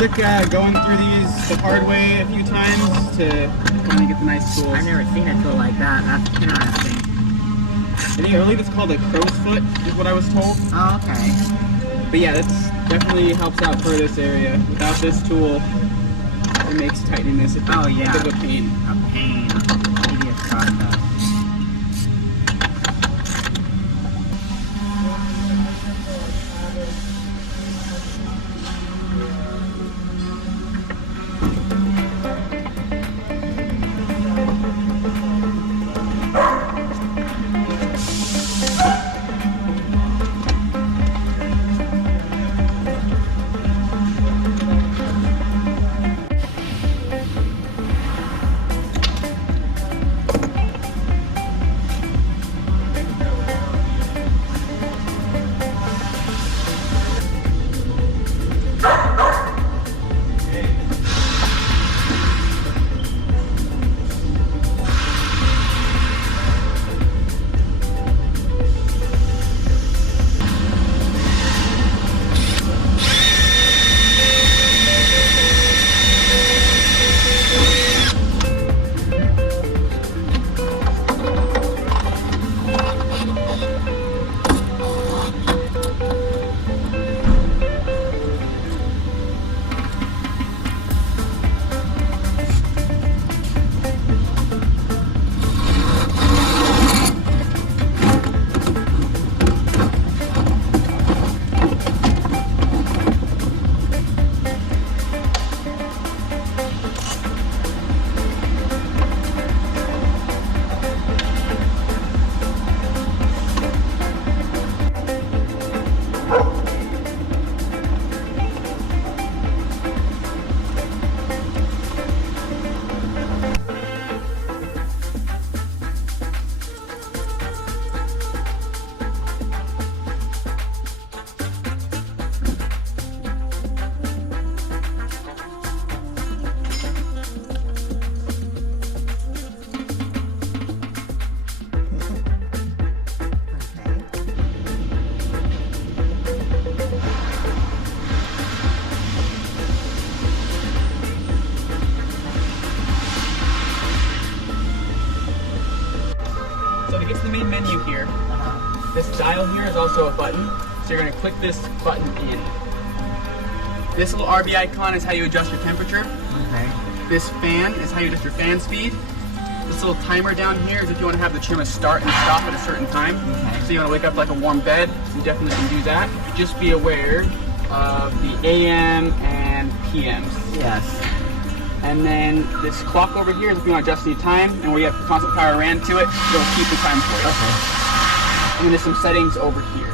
took going through these the hard way a few times to finally get the nice tools. I've never seen a tool like that. That's interesting. I believe it's called a crow's foot, is what I was told. Oh, okay. But yeah, that's definitely helps out for this area. Without this tool, it makes tightening this a bit of a pain. A pain. Tedious process. So to get to the main menu here, this dial here is also a button. So you're going to click this button in. This little RB icon is how you adjust your temperature. Okay. This fan is how you adjust your fan speed. This little timer down here is if you want to have the Truma start and stop at a certain time. Okay. So you want to wake up like a warm bed, you definitely can do that. Just be aware of the AM and PMs. Yes. And then this clock over here is if you want to adjust the time, and where you have constant power ran to it, it'll keep the time for you. Okay. And then there's some settings over here.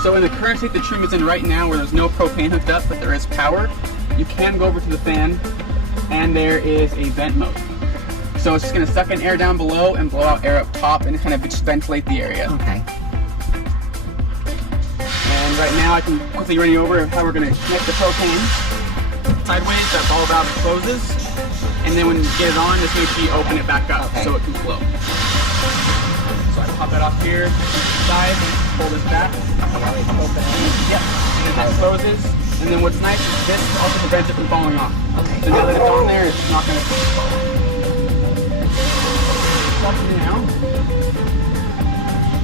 So in the current state the Truma's in right now, where there's no propane hooked up, but there is power, you can go over to the fan, and there is a vent mode. So it's just going to suck in air down below and blow out air up top, and kind of just ventilate the area. Okay. And right now I can quickly run you over how we're going to connect the propane. Sideways, that ball valve closes, and then when you get it on, just make sure you open it back up so it can flow. So I pop it off here, side, pull this back, open it, yep, and then that closes. And then what's nice is this also prevents it from falling off. Okay. So now that it's on there, it's not going to fall. Stop now.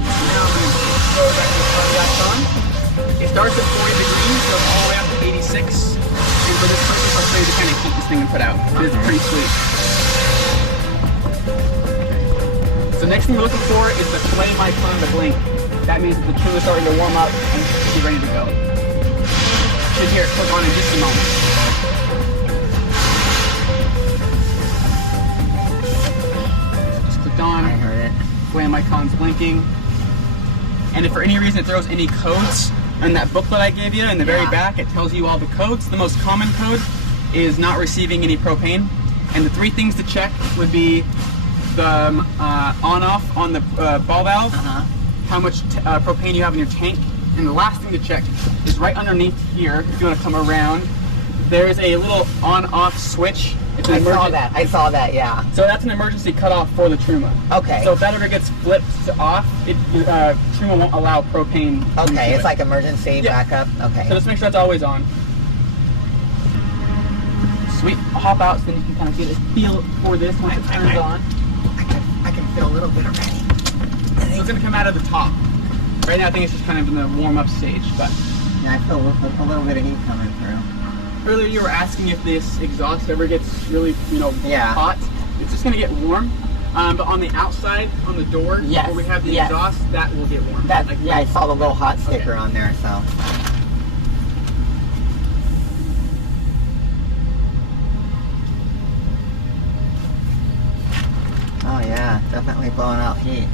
Now I'm going to throw that back on. It starts at 40 degrees, so all the way up to 86. And for this purpose, I'll show you the kind of heat this thing can put out. It's pretty sweet. So next thing we're looking for is the flame icon, the blink. That means that the Truma is starting to warm up and be ready to go. You should hear it click on in just a moment. So just clicked on. I heard it. Flame icon's blinking. And if for any reason it throws any codes, in that booklet I gave you, in the very back, it tells you all the codes. The most common code is not receiving any propane. And the three things to check would be the on-off on the ball valve, how much propane you have in your tank, and the last thing to check is right underneath here, if you want to come around, there's a little on-off switch. It's an I saw that, yeah. So that's an emergency cutoff for the Truma. Okay. So if that ever gets flipped off, Truma won't allow propane. Okay, it's like emergency backup. Okay. So just make sure that's always on. Sweet. I'll hop out so then you can kind of get a feel for this once it turns on. I can feel a little bit already. So it's going to come out of the top. Right now I think it's just kind of in the warm-up stage, but Yeah, I feel a little bit of heat coming through. earlier you were asking if this exhaust ever gets really, Yeah. hot. It's just going to get warm. But on the outside, on the door, Yes, where we have the yes. exhaust, that will get warm. That, yeah, I saw the little hot sticker Okay. on there, so. Oh yeah, definitely blowing out heat.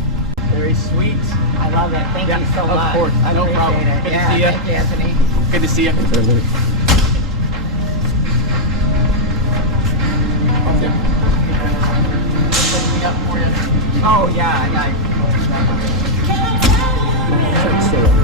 Very sweet. I love it. Thank Yeah, you so of much. course. I No appreciate problem. it. Good to Yeah, see ya. thank you, Anthony. Good to see you. Oh yeah, I got it.